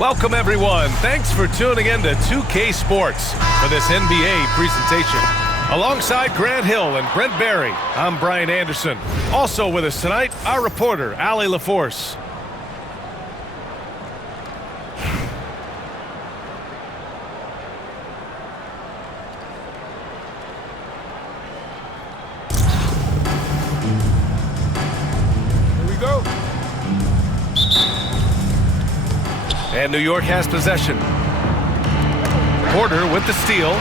Welcome, everyone. Thanks for tuning in to 2K Sports for this NBA presentation. Alongside Grant Hill and Brent Barry, I'm Brian Anderson. Also with us tonight, our reporter, Allie LaForce. And New York has possession. Porter with the steal.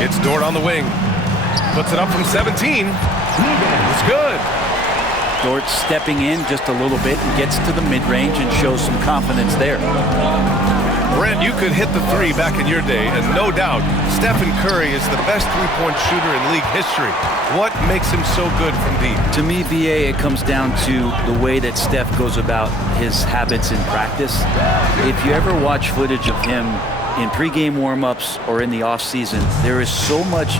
It's Dort on the wing. Puts it up from 17. It's good. Dort stepping in just a little bit and gets to the mid-range and shows some confidence there. Brent, you could hit the three back in your day, and no doubt, Stephen Curry is the best three-point shooter in league history. What makes him so good from deep? To me, BA, it comes down to the way that Steph goes about his habits in practice. If you ever watch footage of him in pregame warm-ups or in the off-season, there is so much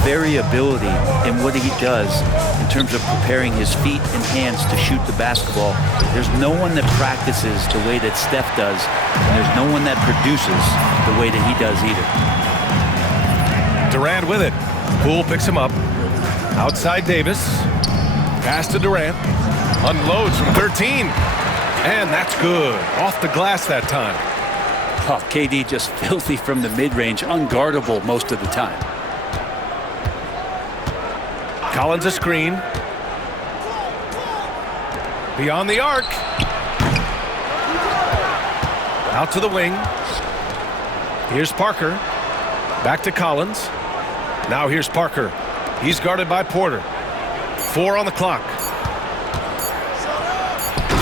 variability in what he does in terms of preparing his feet and hands to shoot the basketball. There's no one that practices the way that Steph does, and there's no one that produces the way that he does either. Durant with it. Poole picks him up. Outside Davis. Pass to Durant. Unloads from 13. And that's good. Off the glass that time. Oh, KD just filthy from the mid-range, unguardable most of the time. Collins a screen. Beyond the arc. Out to the wing. Here's Parker. Back to Collins. Now here's Parker. He's guarded by Porter. 4 on the clock.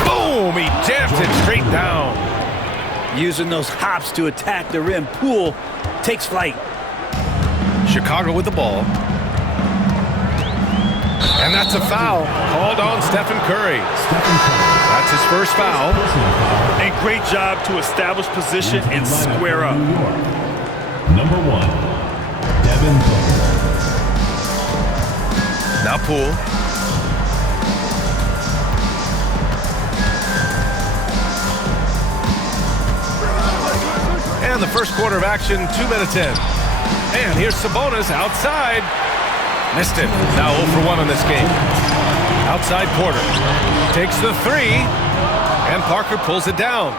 Boom! He jams it straight down. Using those hops to attack the rim. Poole takes flight. Chicago with the ball. And that's a foul called on Stephen Curry. That's his first foul. A great job to establish position and square up. Number 1, Devin Booker. Now Poole. And the first quarter of action, 2 minutes in. And here's Sabonis outside. Missed it. Now 0 for 1 in this game. Outside Porter. Takes the three. And Parker pulls it down.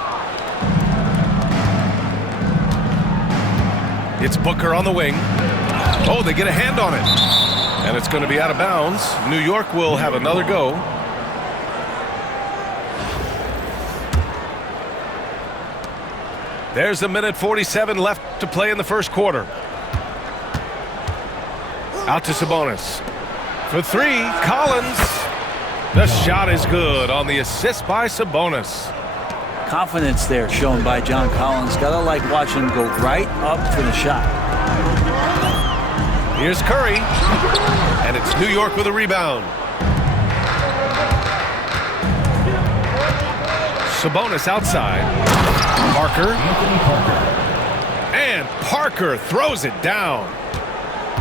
It's Booker on the wing. Oh, they get a hand on it. And it's going to be out of bounds. New York will have another go. There's 1:47 left to play in the first quarter. Out to Sabonis. For three, Collins. The shot is good on the assist by Sabonis. Confidence there shown by John Collins. Gotta like watching him go right up for the shot. Here's Curry. And it's New York with a rebound. Sabonis outside. Parker. And Parker throws it down.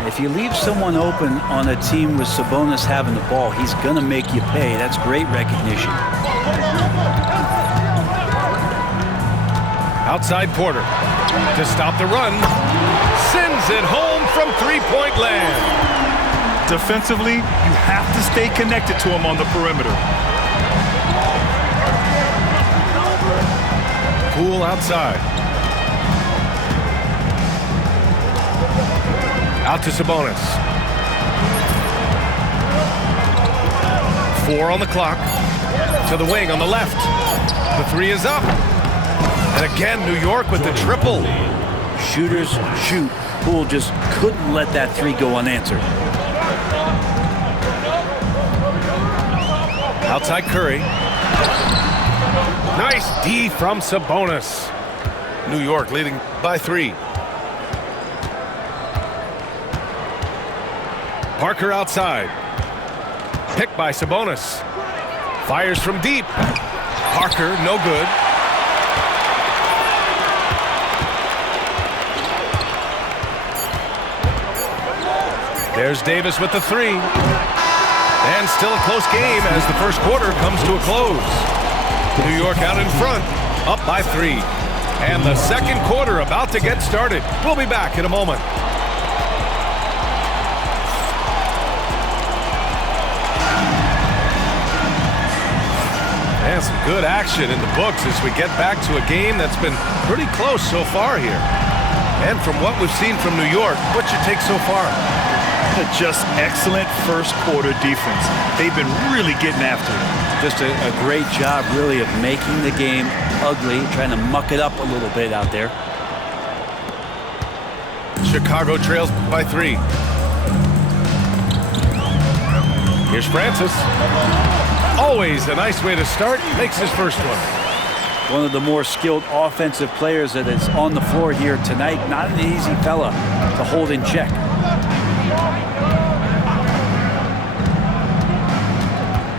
If you leave someone open on a team with Sabonis having the ball, he's going to make you pay. That's great recognition. Outside Porter to stop the run. Sends it home from three-point land. Defensively, you have to stay connected to him on the perimeter. Poole outside. Out to Sabonis. 4 on the clock. To the wing on the left. The three is up. And again, New York with the triple. Shooters shoot. Poole just couldn't let that three go unanswered. Outside Curry. Nice D from Sabonis. New York leading by 3. Parker outside. Picked by Sabonis. Fires from deep. Parker, no good. There's Davis with the three. And still a close game as the first quarter comes to a close. New York out in front, up by 3. And the second quarter about to get started. We'll be back in a moment. And some good action in the books as we get back to a game that's been pretty close so far here. And from what we've seen from New York, what's your take so far? Just excellent first quarter defense. They've been really getting after it. Just a great job, really, of making the game ugly, trying to muck it up a little bit out there. Chicago trails by 3. Here's Francis. Always a nice way to start. Makes his first one. One of the more skilled offensive players that is on the floor here tonight. Not an easy fella to hold in check.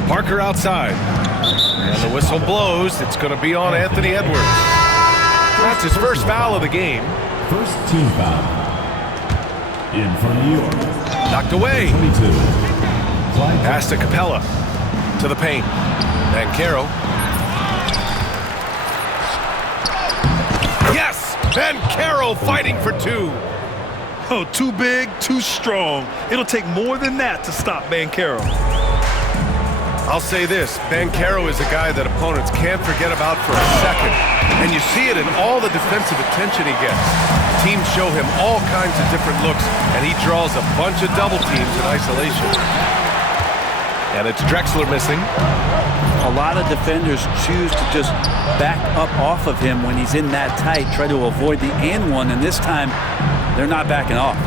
Parker outside. And the whistle blows. It's going to be on Anthony Edwards. That's his first foul of the game. First team foul. In for New York. Knocked away. 22. Pass to Capella. To the paint. Banchero. Yes! Banchero fighting for 2. Oh, too big, too strong. It'll take more than that to stop Banchero. I'll say this, Banchero is a guy that opponents can't forget about for a second. And you see it in all the defensive attention he gets. Teams show him all kinds of different looks, and he draws a bunch of double teams in isolation. And it's Drexler missing. A lot of defenders choose to just back up off of him when he's in that tight, try to avoid the and one, and this time they're not backing off.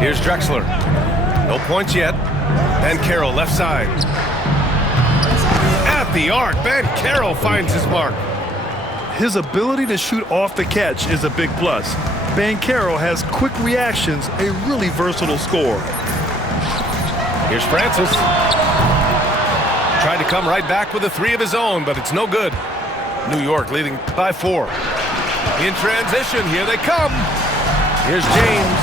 Here's Drexler. No points yet. Banchero left side. At the arc, Banchero finds his mark. His ability to shoot off the catch is a big plus. Banchero has quick reactions, a really versatile scorer. Here's Francis. Tried to come right back with a 3 of his own, but it's no good. New York leading by 4. In transition, here they come. Here's James.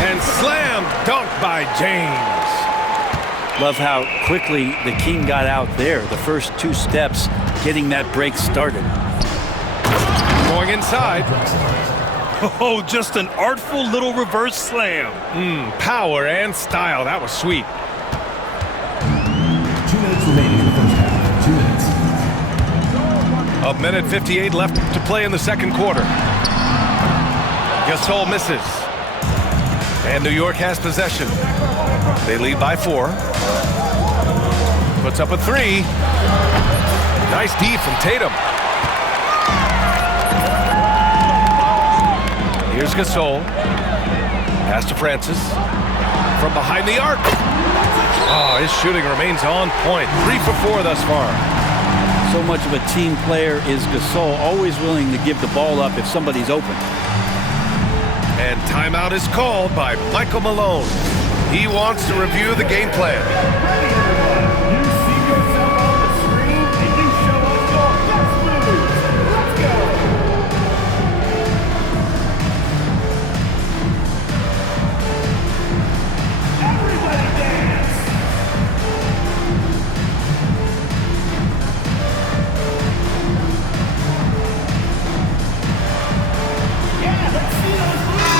And slam dunk by James. Love how quickly the King got out there. The first 2 steps, getting that break started. Going inside. Oh, just an artful little reverse slam. Power and style. That was sweet. 2 minutes remaining in the first half. 2 minutes. A minute 58 left to play in the second quarter. Gasol misses. And New York has possession. They lead by 4. Puts up a 3. Nice D from Tatum. Here's Gasol. Pass to Francis. From behind the arc. Oh, his shooting remains on point. 3 for 4 thus far. So much of a team player is Gasol, always willing to give the ball up if somebody's open. And timeout is called by Michael Malone. He wants to review the game plan. You see yourself on the screen and you show us your best moves. Let's go. Everybody dance. Yeah, let's see those moves.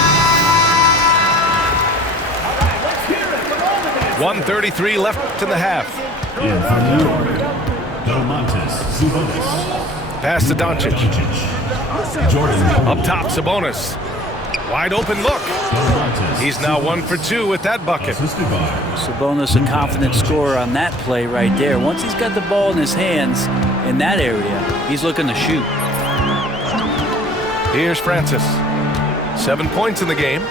1:33 left in the half. In for New York. Domantas Sabonis. Pass to Doncic. Jordan Up top, Sabonis. Wide open look. Domantas. He's now 1 for 2 with that bucket. Assisted by Sabonis, a confident scorer on that play right there. Once he's got the ball in his hands in that area, he's looking to shoot. Here's Francis. 7 points in the game.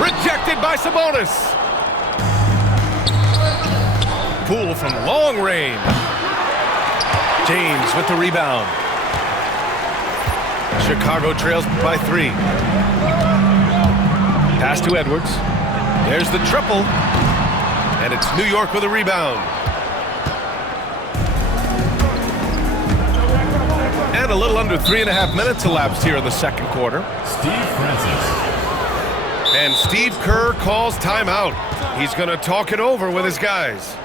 Rejected by Sabonis. Poole from long range. James with the rebound. Chicago trails by 3. Pass to Edwards. There's the triple. And it's New York with a rebound. And a little under 3.5 minutes elapsed here in the second quarter. Steve Francis. And Steve Kerr calls timeout. He's going to talk it over with his guys.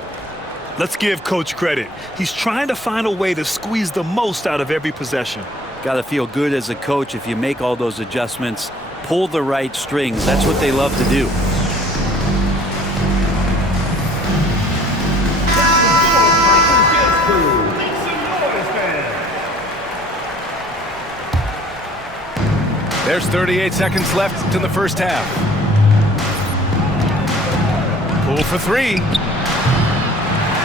Let's give Coach credit. He's trying to find a way to squeeze the most out of every possession. Got to feel good as a coach if you make all those adjustments, pull the right strings. That's what they love to do. There's 38 seconds left in the first half. Pull for three.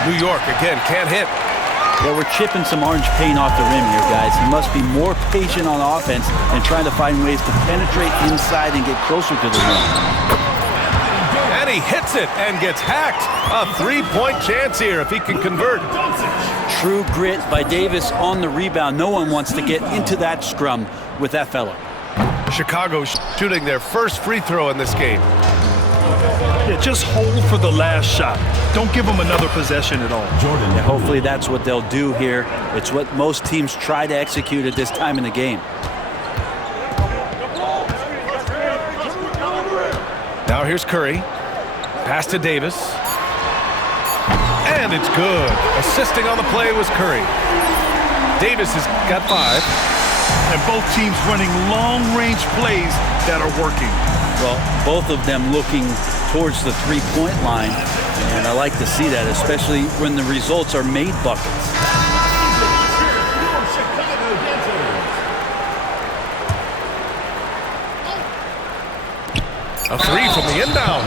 New York again can't hit. Well, we're chipping some orange paint off the rim here, guys. He must be more patient on offense and trying to find ways to penetrate inside and get closer to the rim. And he hits it and gets hacked. A three-point chance here if he can convert. True grit by Davis on the rebound. No one wants to get into that scrum with that fella. Chicago shooting their first free throw in this game. Yeah, just hold for the last shot. Don't give them another possession at all. Yeah, hopefully that's what they'll do here. It's what most teams try to execute at this time in the game. Now here's Curry. Pass to Davis. And it's good. Assisting on the play was Curry. Davis has got 5. And both teams running long-range plays that are working. Well, both of them looking towards the three-point line, and I like to see that, especially when the results are made buckets. A three from the inbound.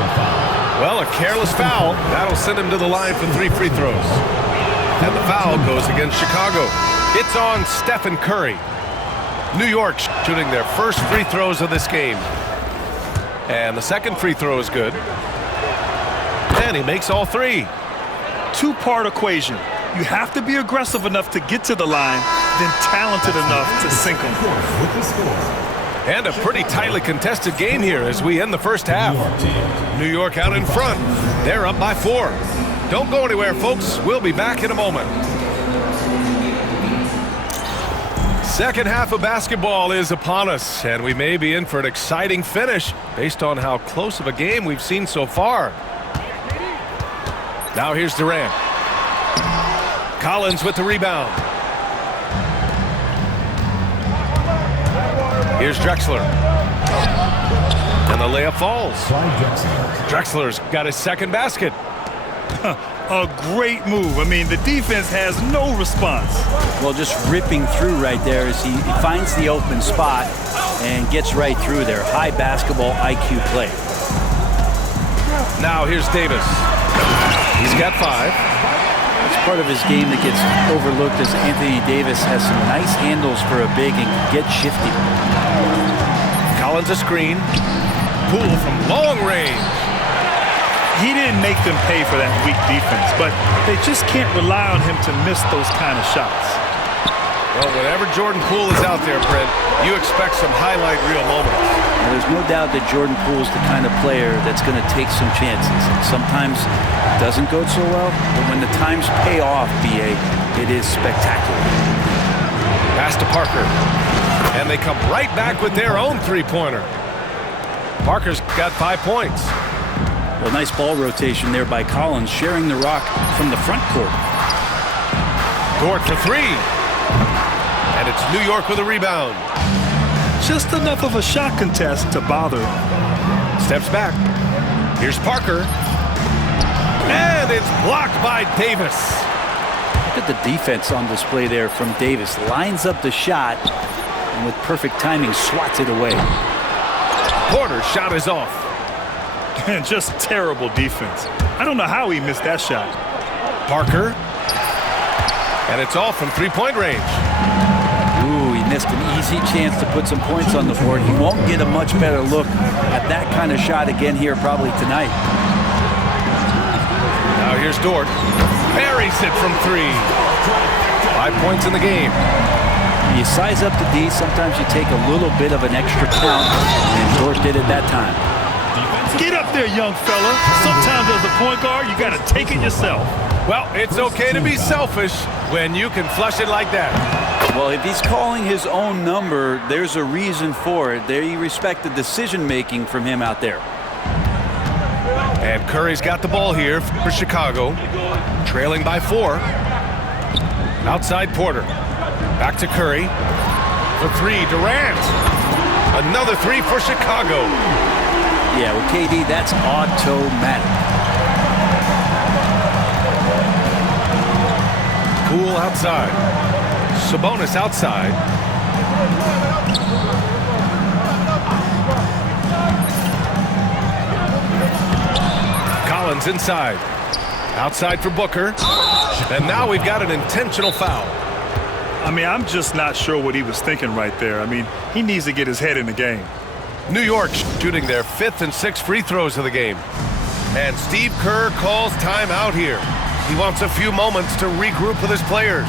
Well, a careless foul. That'll send him to the line for 3 free throws. And the foul goes against Chicago. It's on Stephen Curry. New York shooting their first free throws of this game. And the second free throw is good. And he makes all 3. Two-part equation. You have to be aggressive enough to get to the line, then talented enough to sink them. And a pretty tightly contested game here as we end the first half. New York out in front. They're up by 4. Don't go anywhere, folks. We'll be back in a moment. Second half of basketball is upon us, and we may be in for an exciting finish based on how close of a game we've seen so far. Now here's Durant. Collins with the rebound. Here's Drexler. And the layup falls. Drexler's got his second basket. A great move. I mean, the defense has no response. Well, just ripping through right there as he finds the open spot and gets right through there. High basketball IQ play. Now here's Davis. He's got 5. It's part of his game that gets overlooked as Anthony Davis has some nice handles for a big and can get shifty. Collins a screen. Poole from long range. He didn't make them pay for that weak defense, but they just can't rely on him to miss those kind of shots. Well, whenever Jordan Poole is out there, Brent, you expect some highlight reel moments. Well, there's no doubt that Jordan Poole is the kind of player that's going to take some chances. Sometimes it doesn't go so well, but when the times pay off, BA, it is spectacular. Pass to Parker. And they come right back with their own three-pointer. Parker's got 5 points. Well, nice ball rotation there by Collins, sharing the rock from the front court. Dort for 3. And it's New York with a rebound. Just enough of a shot contest to bother. Steps back. Here's Parker. And it's blocked by Davis. Look at the defense on display there from Davis. Lines up the shot and with perfect timing swats it away. Porter's shot is off. And just terrible defense. I don't know how he missed that shot. Parker. And it's all from three-point range. Ooh, he missed an easy chance to put some points on the board. He won't get a much better look at that kind of shot again here probably tonight. Now here's Dort. Buries it from 3. 5 points in the game. You size up the D, sometimes you take a little bit of an extra count, and Dort did it that time. Get up there, young fella. Sometimes as a point guard, you got to take it yourself. Well, it's okay to be selfish when you can flush it like that. Well, if he's calling his own number, there's a reason for it. There you respect the decision-making from him out there. And Curry's got the ball here for Chicago, trailing by 4. Outside Porter. Back to Curry. For 3, Durant. Another 3 for Chicago. Yeah, with KD, that's automatic. Cool outside. Sabonis outside. Collins inside. Outside for Booker. And now we've got an intentional foul. I mean, I'm just not sure what he was thinking right there. I mean, he needs to get his head in the game. New York shooting their 5th and 6th free throws of the game. And Steve Kerr calls timeout here. He wants a few moments to regroup with his players.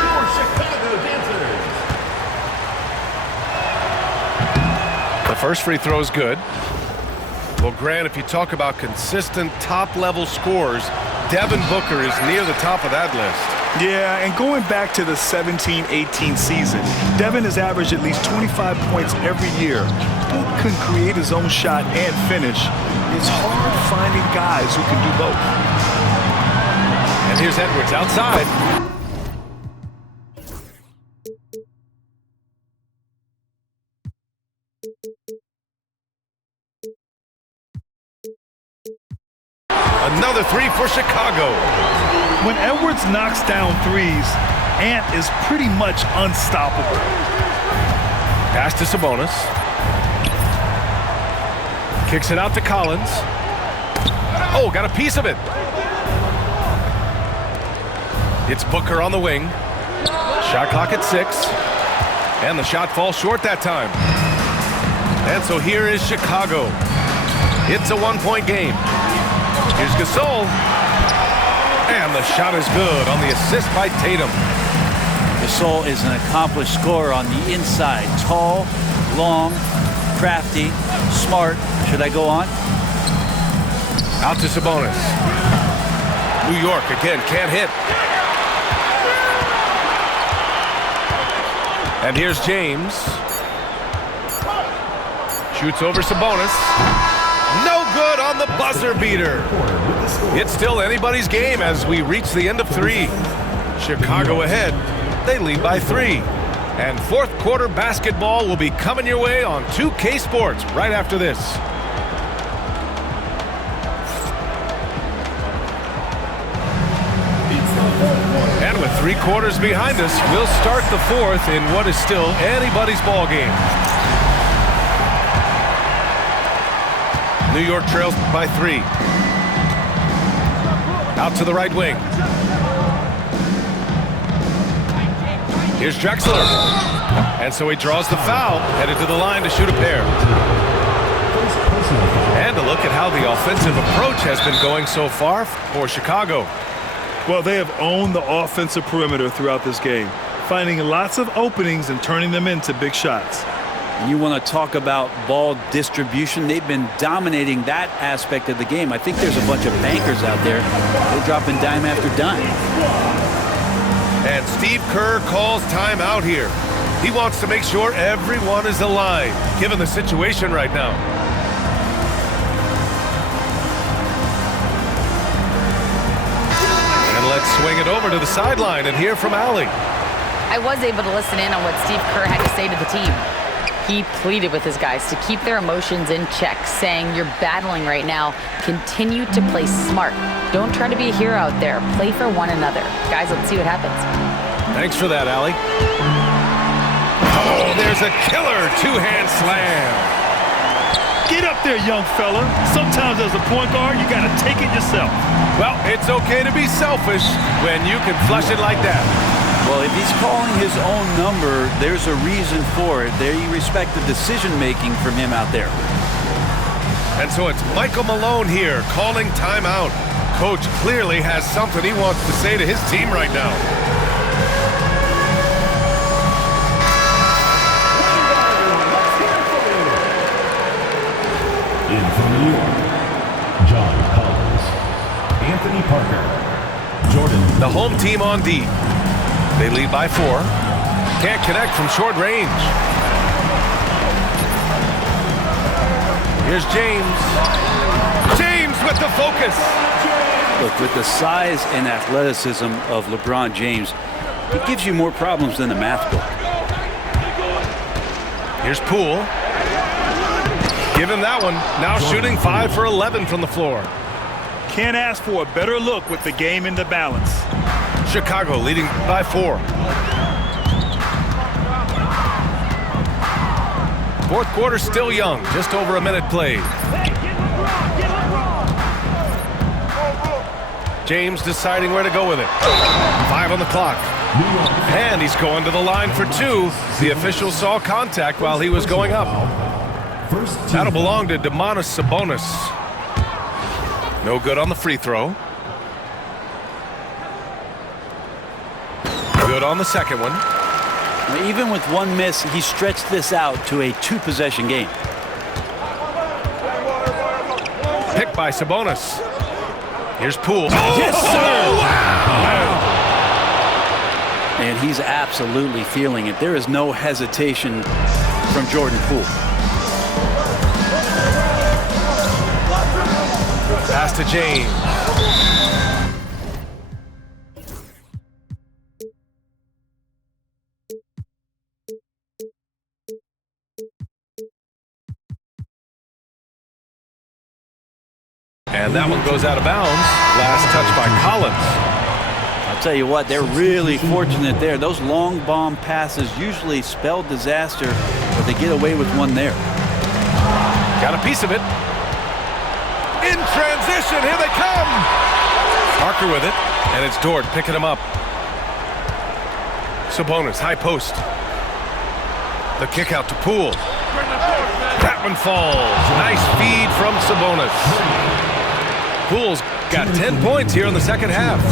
Your Chicago dancers. The first free throw is good. Well, Grant, if you talk about consistent top-level scores, Devin Booker is near the top of that list. Yeah, and going back to the 17-18 season, Devin has averaged at least 25 points every year. Book can create his own shot and finish. It's hard finding guys who can do both. And here's Edwards outside. Another 3 for Chicago. When Edwards knocks down threes, Ant is pretty much unstoppable. Pass to Sabonis. Kicks it out to Collins. Oh, got a piece of it. It's Booker on the wing. Shot clock at 6. And the shot falls short that time. And so here is Chicago. It's a 1-point game. Here's Gasol. And the shot is good on the assist by Tatum. Gasol is an accomplished scorer on the inside. Tall, long, crafty, smart. Should I go on? Out to Sabonis. New York again can't hit. And here's James. Shoots over Sabonis. No good on the buzzer beater. It's still anybody's game as we reach the end of 3. Chicago ahead. They lead by 3. And fourth quarter basketball will be coming your way on 2K Sports right after this. And with 3 quarters behind us, we'll start the 4th in what is still anybody's ball game. New York trails by 3. Out to the right wing. Here's Drexler. And so he draws the foul, headed to the line to shoot a pair. And a look at how the offensive approach has been going so far for Chicago. Well, they have owned the offensive perimeter throughout this game, finding lots of openings and turning them into big shots. You want to talk about ball distribution. They've been dominating that aspect of the game. I think there's a bunch of bankers out there. They're dropping dime after dime. And Steve Kerr calls timeout here. He wants to make sure everyone is aligned, given the situation right now. And let's swing it over to the sideline and hear from Allie. I was able to listen in on what Steve Kerr had to say to the team. He pleaded with his guys to keep their emotions in check, saying, "You're battling right now. Continue to play smart. Don't try to be a hero out there. Play for one another." Guys, let's see what happens. Thanks for that, Allie. Oh, there's a killer two-hand slam. Get up there, young fella. Sometimes as a point guard, you got to take it yourself. Well, it's okay to be selfish when you can flush it like that. Well, if he's calling his own number, there's a reason for it. They respect the decision-making from him out there. And so it's Michael Malone here calling timeout. Coach clearly has something he wants to say to his team right now. In from New York, John Collins, Anthony Parker, Jordan. The home team on D. They lead by 4. Can't connect from short range. Here's James. James with the focus. Look, with the size and athleticism of LeBron James, it gives you more problems than the math book. Here's Poole. Give him that one. Now shooting 5 for 11 from the floor. Can't ask for a better look with the game in the balance. Chicago leading by 4. Fourth quarter still young. Just over a minute played. James deciding where to go with it. 5 on the clock. And he's going to the line for 2. The official saw contact while he was going up. That'll belong to Domantas Sabonis. No good on the free throw. Good on the second one. Now, even with one miss, he stretched this out to a 2-possession game. Picked by Sabonis. Here's Poole. Yes, sir! Wow! And he's absolutely feeling it. There is no hesitation from Jordan Poole. Pass to James. And that one goes out of bounds. Last touch by Collins. I'll tell you what, they're really fortunate there. Those long bomb passes usually spell disaster, but they get away with one there. Got a piece of it. In transition, here they come. Parker with it, and it's Dort picking him up. Sabonis, high post. The kick out to Poole. That one falls. Nice feed from Sabonis. Poole's got 10 points here in the second half.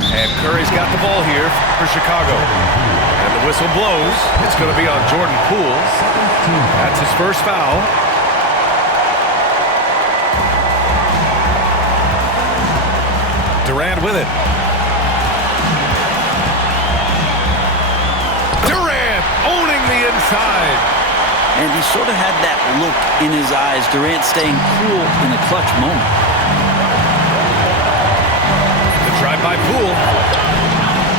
And Curry's got the ball here for Chicago. And the whistle blows. It's going to be on Jordan Poole. That's his first foul. Durant with it. Durant owning the inside. And he sort of had that look in his eyes. Durant staying cool in the clutch moment. The drive by Poole.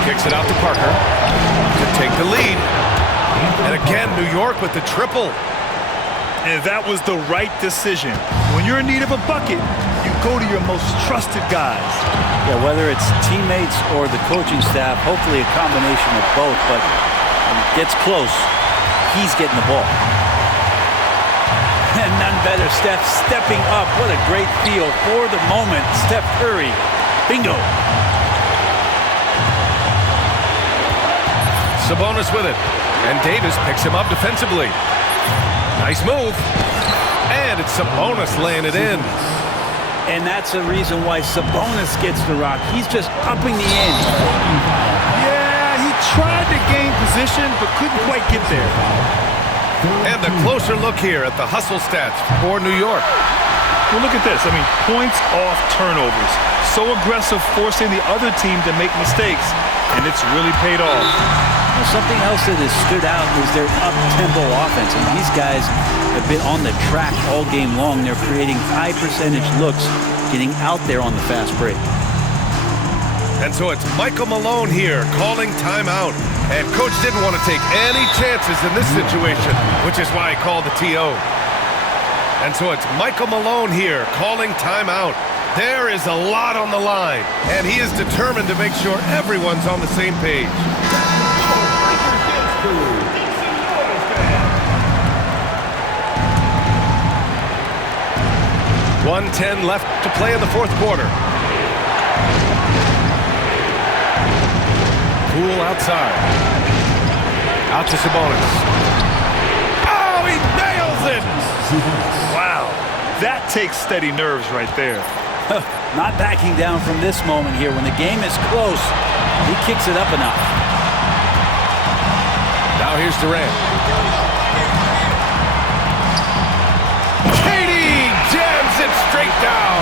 Kicks it out to Parker to take the lead. And again, New York with the triple. And that was the right decision. When you're in need of a bucket, you go to your most trusted guys. Yeah, whether it's teammates or the coaching staff, hopefully a combination of both, but when it gets close, he's getting the ball. And none better, Steph stepping up. What a great feel for the moment. Steph Curry. Bingo. Sabonis with it. And Davis picks him up defensively. Nice move. And it's Sabonis laying it in. And that's the reason why Sabonis gets the rock. He's just upping the ante. Yeah, he tried to gain position, but couldn't quite get there. And a closer look here at the hustle stats for New York. Well, look at this. I mean, points off turnovers. So aggressive, forcing the other team to make mistakes. And it's really paid off. Now, something else that has stood out is their up-tempo offense. And these guys have been on the track all game long. They're creating high-percentage looks, getting out there on the fast break. And so it's Michael Malone here calling timeout. And coach didn't want to take any chances in this situation, which is why he called the TO. And so it's Michael Malone here calling timeout. There is a lot on the line, and he is determined to make sure everyone's on the same page. 1:10 left to play in the fourth quarter. Poole outside. Out to Sabonis. Oh, he nails it! Wow, that takes steady nerves right there. Not backing down from this moment here. When the game is close, he kicks it up a notch. Now here's Durant. Katie jams it straight down.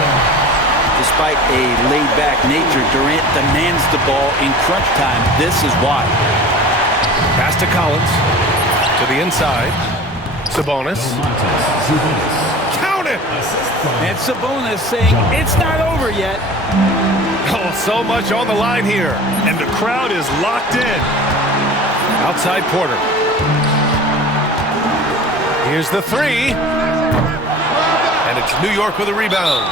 Despite a laid-back nature, Durant demands the ball in crunch time. This is why. Pass to Collins. To the inside. Sabonis. Count it! And Sabonis saying it's not over yet. Oh, so much on the line here. And the crowd is locked in. Outside Porter. Here's the three. And it's New York with a rebound.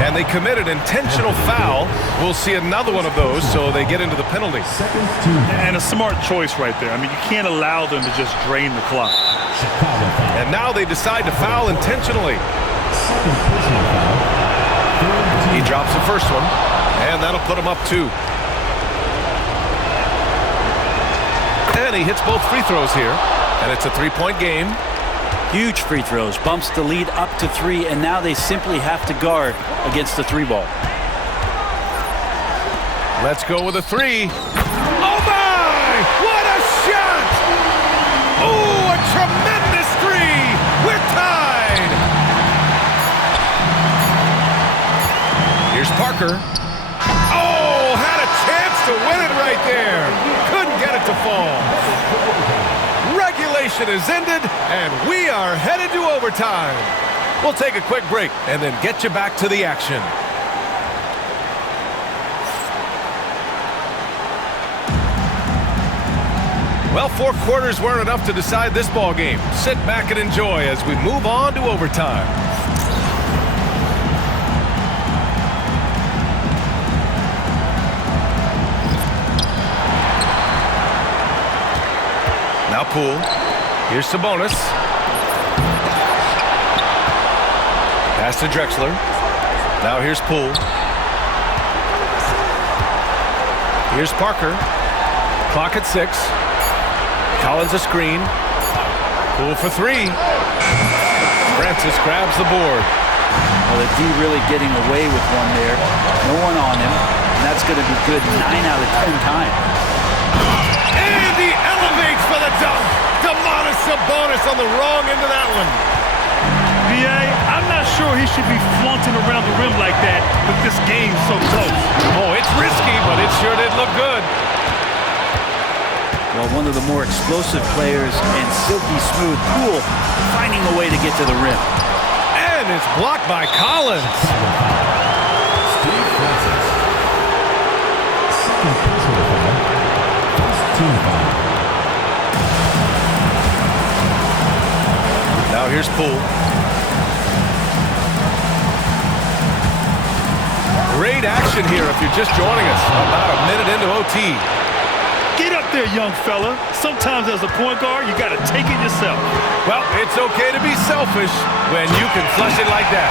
And they committed intentional foul. We'll see another one of those, so they get into the penalty. And a smart choice right there. I mean, you can't allow them to just drain the clock. And now they decide to foul intentionally. He drops the first one, and that'll put him up 2. And he hits both free throws here, and it's a 3-point game. Huge free throws, bumps the lead up to 3, and now they simply have to guard against the 3-ball. Let's go with a 3. Oh my! What a shot! Oh, a tremendous 3! We're tied! Here's Parker. Oh, had a chance to win it right there. Couldn't get it to fall. Regulation is ended, and we are headed to overtime. We'll take a quick break and then get you back to the action. Well, 4 quarters weren't enough to decide this ball game. Sit back and enjoy as we move on to overtime. Now Poole. Here's Sabonis. Pass to Drexler. Now here's Poole. Here's Parker. Clock at 6. Collins a screen. Poole for 3. Francis grabs the board. Well, the D really getting away with one there. No one on him. And that's going to be good 9 out of 10 times. And he elevates for the dunk. Domantas Sabonis on the wrong end of that one. B.A., I'm not sure he should be flaunting around the rim like that with this game so close. Oh, it's risky, but it sure did look good. Well, one of the more explosive players and silky smooth. Poole finding a way to get to the rim. And it's blocked by Collins. Steve Francis. Second personal foul. First team foul. Now here's Poole. Great action here if you're just joining us. About a minute into OT. Get up there, young fella. Sometimes as a point guard, you got to take it yourself. Well, it's okay to be selfish when you can flush it like that.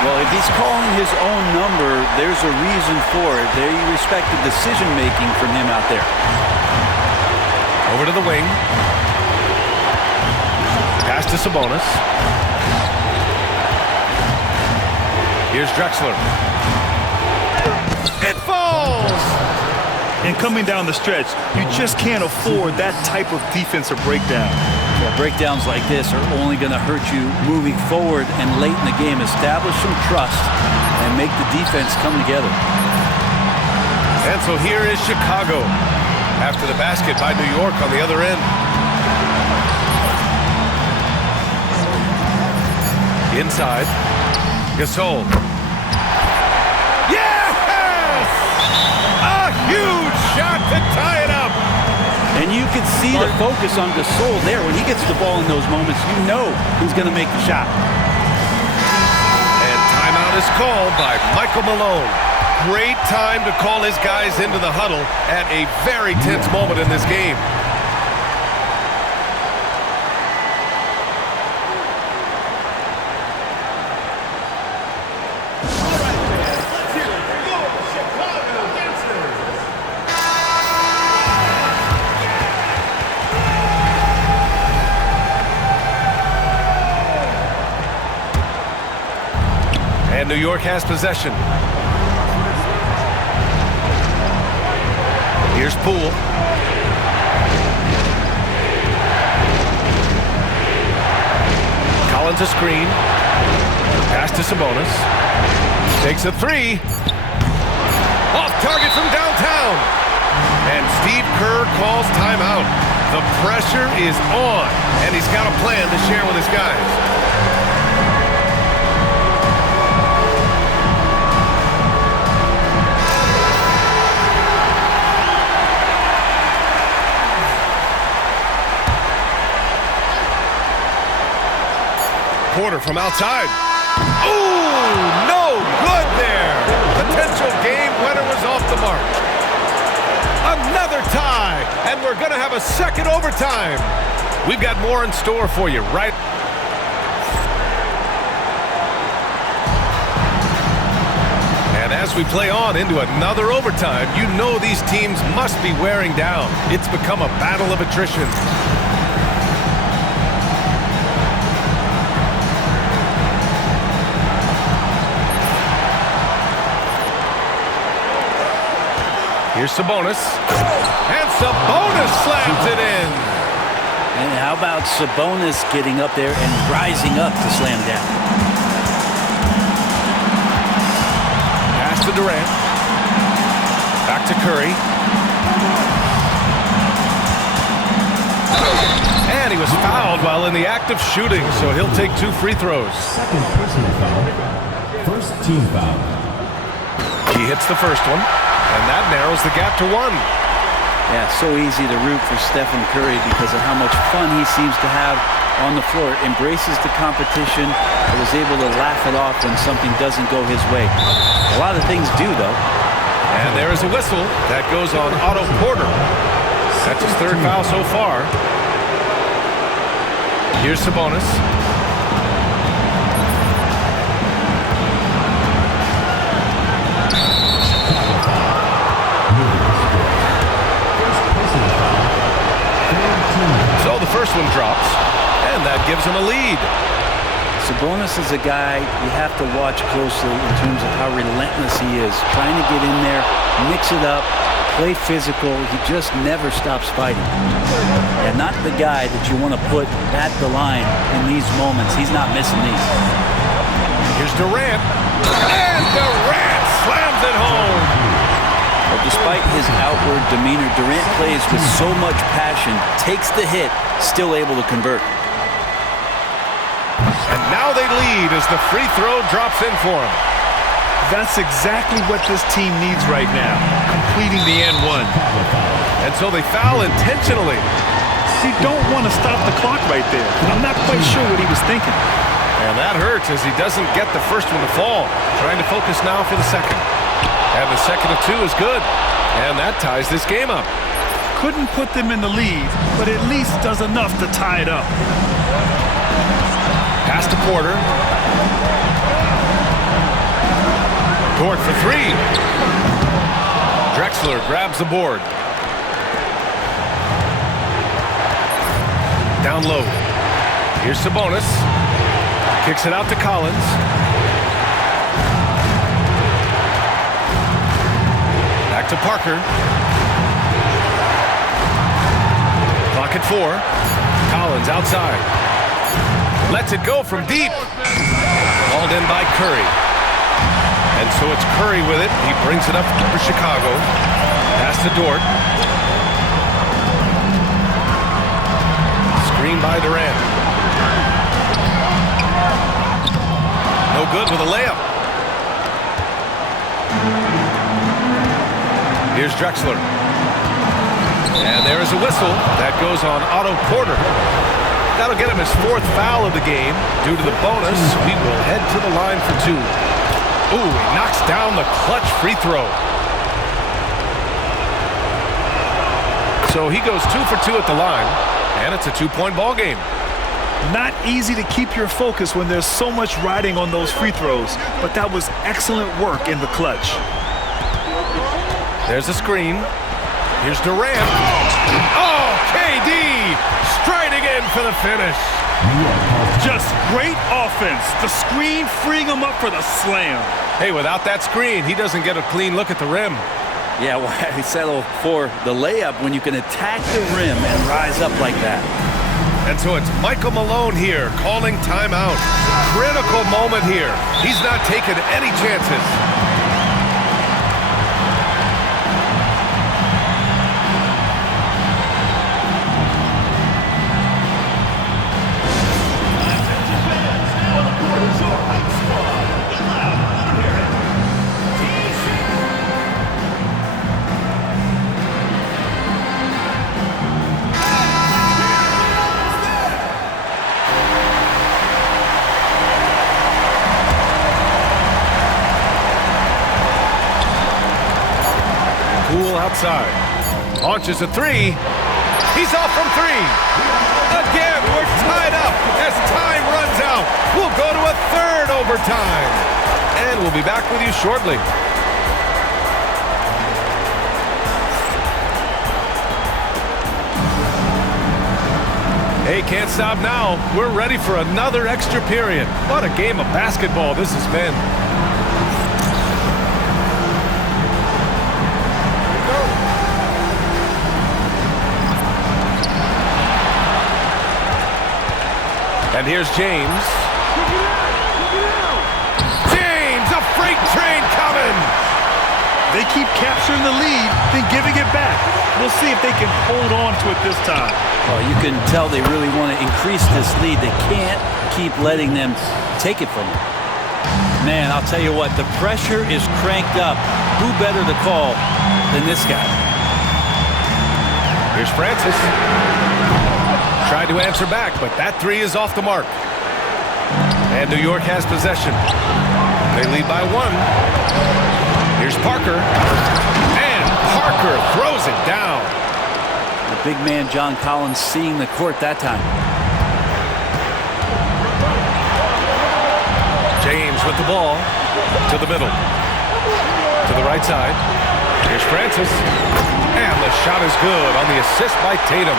Well, if he's calling his own number, there's a reason for it. They respect the decision-making from him out there. Over to the wing. Pass to Sabonis. Here's Drexler. It falls! And coming down the stretch, you just can't afford that type of defensive breakdown. Well, breakdowns like this are only going to hurt you moving forward and late in the game. Establish some trust and make the defense come together. And so here is Chicago after the basket by New York on the other end. Inside. Gasol. Yes! A huge shot to tie it up. And you can see the focus on Gasol there. When he gets the ball in those moments, you know he's going to make the shot. And timeout is called by Michael Malone. Great time to call his guys into the huddle at a very tense moment in this game. And New York has possession. Here's Poole. Collins a screen. Pass to Sabonis. Takes a 3. Off target from downtown. And Steve Kerr calls timeout. The pressure is on, and he's got a plan to share with his guys. Porter from outside. Ooh, no good there. Potential game winner was off the mark. Another tie, and we're going to have a second overtime. We've got more in store for you, right? And as we play on into another overtime, you know these teams must be wearing down. It's become a battle of attrition. Here's Sabonis. And Sabonis slams it in. And how about Sabonis getting up there and rising up to slam down? Pass to Durant. Back to Curry. And he was fouled while in the act of shooting, so he'll take 2 free throws. Second personal foul. First team foul. He hits the first one. And that narrows the gap to 1. Yeah, so easy to root for Stephen Curry because of how much fun he seems to have on the floor. Embraces the competition and was able to laugh it off when something doesn't go his way. A lot of things do, though. And there is a whistle that goes on Otto Porter. That's his 3rd foul so far. Here's Sabonis. So the first one drops, and that gives him a lead. Sabonis is a guy you have to watch closely in terms of how relentless he is. Trying to get in there, mix it up, play physical. He just never stops fighting. And not the guy that you want to put at the line in these moments. He's not missing these. Here's Durant, and Durant slams it home. Well, despite his outward demeanor, Durant plays with so much passion, takes the hit, still able to convert. And now they lead as the free throw drops in for him. That's exactly what this team needs right now, completing the and one. And so they foul intentionally. You don't want to stop the clock right there. I'm not quite sure what he was thinking. And that hurts as he doesn't get the first one to fall. Trying to focus now for the second. And the second of 2 is good. And that ties this game up. Couldn't put them in the lead, but at least does enough to tie it up. Pass to Porter. Dort for 3. Drexler grabs the board. Down low. Here's Sabonis. Kicks it out to Collins. Back to Parker. Clock at 4. Collins outside. Lets it go from deep. Hauled in by Curry. And so it's Curry with it. He brings it up for Chicago. Pass to Dort. Screen by Durant. No good with a layup. Here's Drexler. And there is a whistle that goes on Otto Porter. That'll get him his 4th foul of the game. Due to the bonus, we will head to the line for 2. Ooh, he knocks down the clutch free throw. So he goes 2 for 2 at the line, and it's a 2-point ball game. Not easy to keep your focus when there's so much riding on those free throws, but that was excellent work in the clutch. There's a screen. Here's Durant. Oh, KD striding in for the finish. Just great offense. The screen freeing him up for the slam. Hey, without that screen, he doesn't get a clean look at the rim. Yeah, why settle for the layup when you can attack the rim and rise up like that? And so it's Michael Malone here calling timeout. Critical moment here. He's not taking any chances. outside. Launches a three. He's off from three. Again, we're tied up as time runs out. We'll go to a third overtime. And we'll be back with you shortly. Hey, can't stop now. We're ready for another extra period. What a game of basketball this has been. And here's James. James, a freight train coming. They keep capturing the lead, then giving it back. We'll see if they can hold on to it this time. Well, you can tell they really want to increase this lead. They can't keep letting them take it from them. Man, I'll tell you what, the pressure is cranked up. Who better to call than this guy? Here's Francis. Tried to answer back, but that three is off the mark. And New York has possession. They lead by one. Here's Parker. And Parker throws it down. The big man, John Collins, seeing the court that time. James with the ball to the middle. To the right side. Here's Francis. And the shot is good on the assist by Tatum.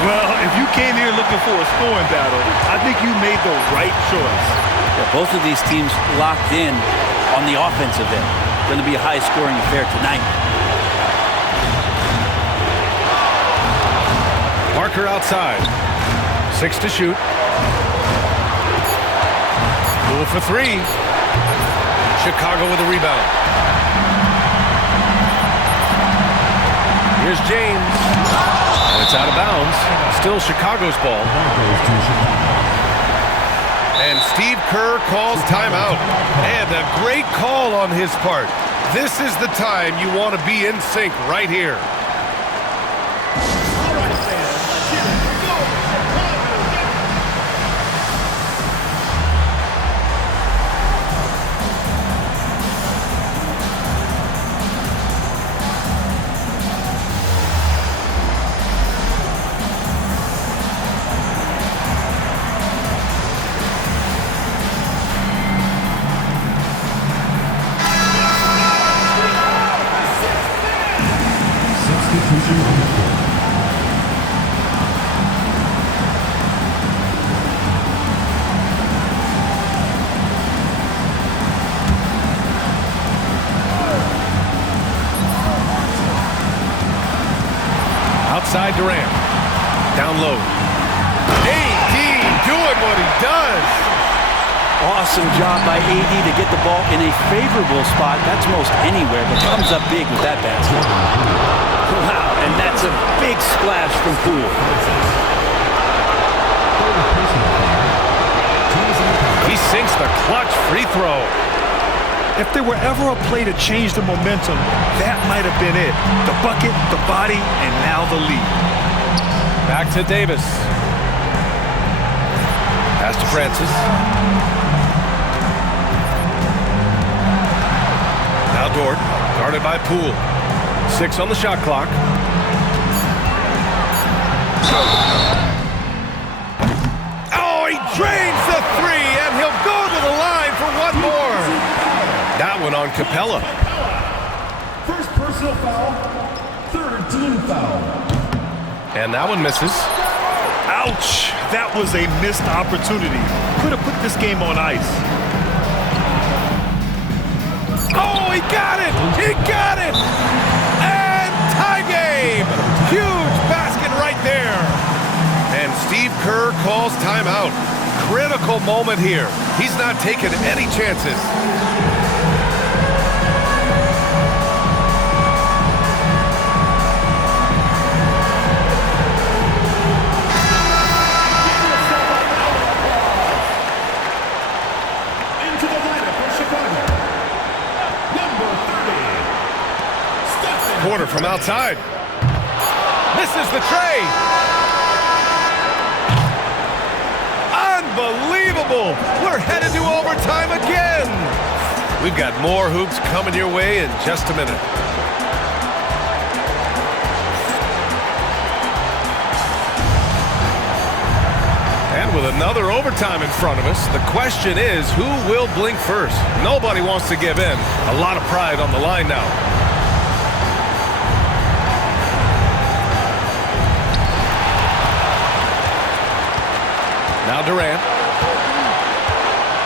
Well, if you came here looking for a scoring battle, I think you made the right choice. Yeah, both of these teams locked in on the offensive end. Going to be a high-scoring affair tonight. Parker outside. 6 to shoot. Poole for three. Chicago with a rebound. Here's James. And it's out of bounds. Still Chicago's ball. And Steve Kerr calls timeout. And a great call on his part. This is the time you want to be in sync right here. Outside Durant. Down low. AD doing what he does. Awesome job by AD to get the ball in a favorable spot. That's most anywhere, but comes up big with that basket. Wow, and that's a big splash from Poole. He sinks the clutch free throw. If there were ever a play to change the momentum, that might have been it. The bucket, the body, and now the lead. Back to Davis. Pass to Francis. Now Dort, guarded by Poole. 6 on the shot clock. Oh, he drains the three, and he'll go to the line for one more. That one on Capella. First personal foul, third team foul. And that one misses. Ouch! That was a missed opportunity. Could have put this game on ice. Oh, he got it! He got it! And tie game! Huge basket right there. And Steve Kerr calls timeout. Critical moment here. He's not taking any chances. Porter from outside. Misses the tray. Unbelievable. We're headed to overtime again. We've got more hoops coming your way in just a minute. And with another overtime in front of us, the question is, who will blink first? Nobody wants to give in. A lot of pride on the line now. Now Durant.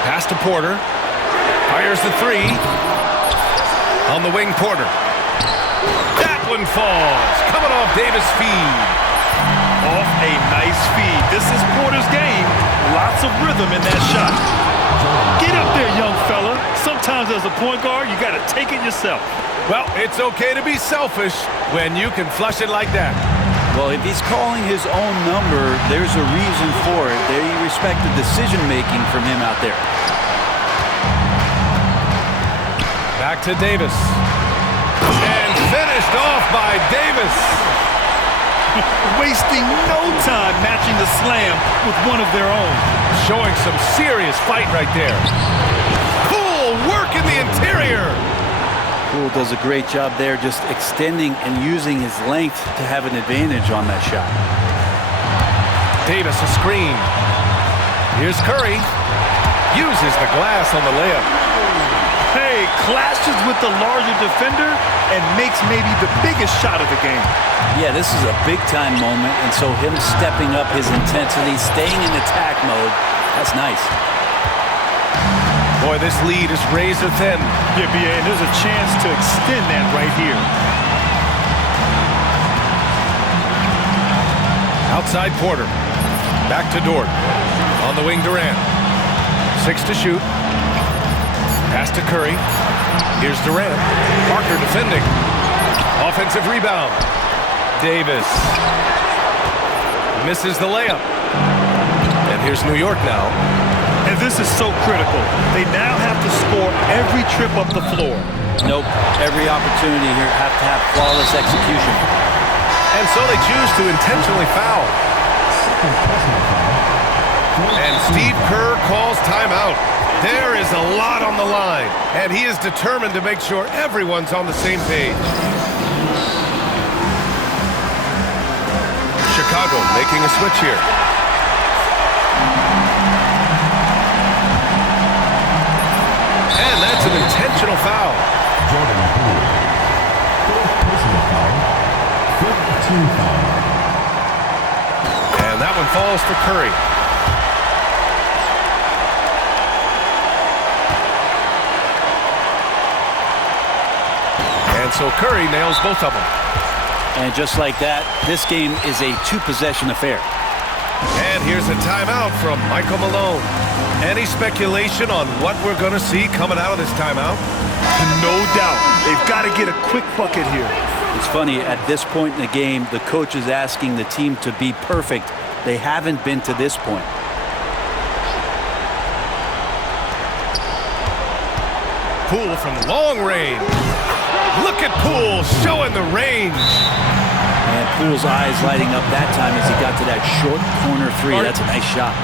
Pass to Porter. Fires the three. On the wing, Porter. That one falls. Coming off Davis' feed. Off a nice feed. This is Porter's game. Lots of rhythm in that shot. Get up there, young fella. Sometimes as a point guard, you got to take it yourself. Well, it's okay to be selfish when you can flush it like that. Well, if he's calling his own number, there's a reason for it. They respect the decision-making from him out there. Back to Davis. And finished off by Davis. Wasting no time matching the slam with one of their own. Showing some serious fight right there. Cool work in the interior. Poole does a great job there, just extending and using his length to have an advantage on that shot. Davis a screen. Here's Curry. Uses the glass on the layup. Hey, clashes with the larger defender and makes maybe the biggest shot of the game. Yeah, this is a big-time moment, and so him stepping up his intensity, staying in attack mode, that's nice. Boy, this lead is razor thin. Yeah, BA, and there's a chance to extend that right here. Outside Porter. Back to Dort. On the wing, Durant. 6 to shoot. Pass to Curry. Here's Durant. Parker defending. Offensive rebound. Davis. Misses the layup. And here's New York now. And this is so critical. They now have to score every trip up the floor. Nope. Every opportunity here have to have flawless execution. And so they choose to intentionally foul. And Steve Kerr calls timeout. There is a lot on the line, and he is determined to make sure everyone's on the same page. Chicago making a switch here. And that's an intentional foul. Jordan Poole. Fourth personal foul. Fifth team foul. And that one falls to Curry. And so Curry nails both of them. And just like that, this game is a two-possession affair. And here's a timeout from Michael Malone. Any speculation on what we're going to see coming out of this timeout? No doubt. They've got to get a quick bucket here. It's funny, at this point in the game, the coach is asking the team to be perfect. They haven't been to this point. Poole from long range. Look at Poole showing the range. And Poole's eyes lighting up that time as he got to that short corner three. That's a nice shot.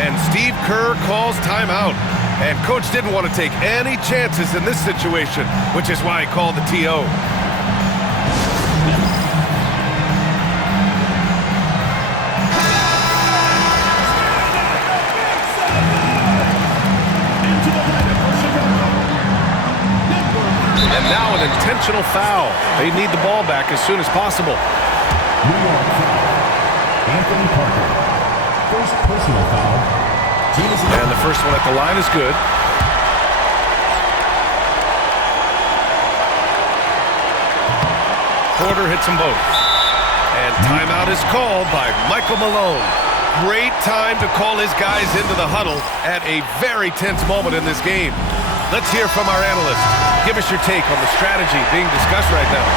And Steve Kerr calls timeout. And coach didn't want to take any chances in this situation, which is why he called the TO. And now an intentional foul. They need the ball back as soon as possible. New York foul. Anthony Parker. First personal foul. And the first one at the line is good. Porter hits them both. And timeout is called by Michael Malone. Great time to call his guys into the huddle at a very tense moment in this game. Let's hear from our analyst. Give us your take on the strategy being discussed right now.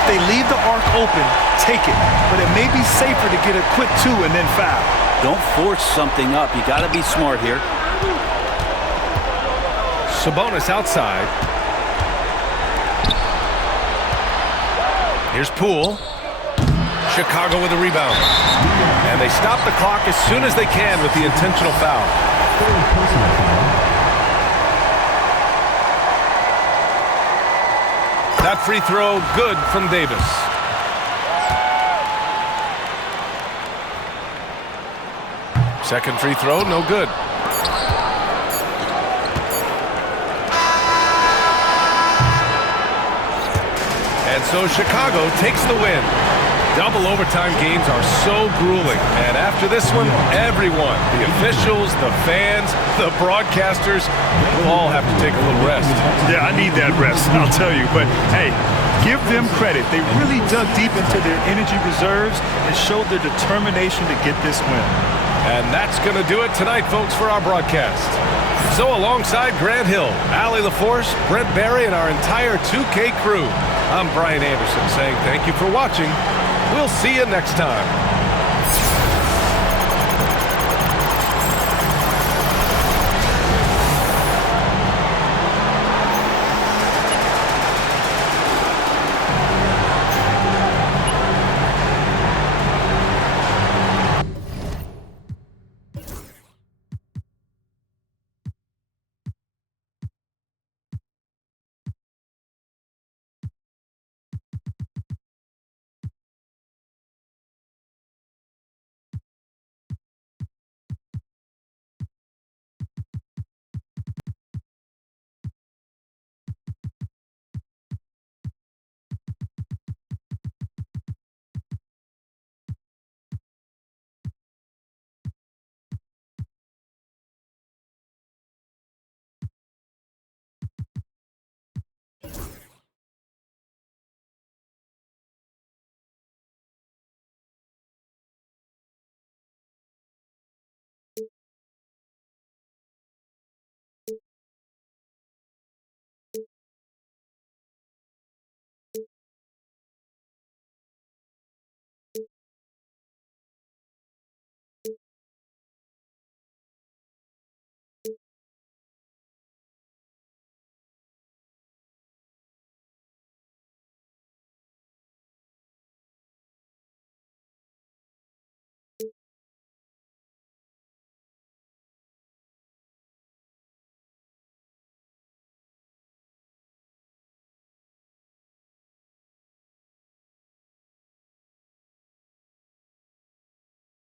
If they leave the arc open, take it. But it may be safer to get a quick two and then foul. Don't force something up. You got to be smart here. Sabonis outside. Here's Poole. Chicago with a rebound. And they stop the clock as soon as they can with the intentional foul. Third personal foul. That free throw good from Davis. Second free throw, no good. And so Chicago takes the win. Double overtime games are so grueling. And after this one, everyone, the officials, the fans, the broadcasters, will all have to take a little rest. Yeah, I need that rest, I'll tell you. But, hey, give them credit. They really dug deep into their energy reserves and showed their determination to get this win. And that's going to do it tonight, folks, for our broadcast. So alongside Grant Hill, Allie LaForce, Brent Barry, and our entire 2K crew, I'm Brian Anderson saying thank you for watching. We'll see you next time.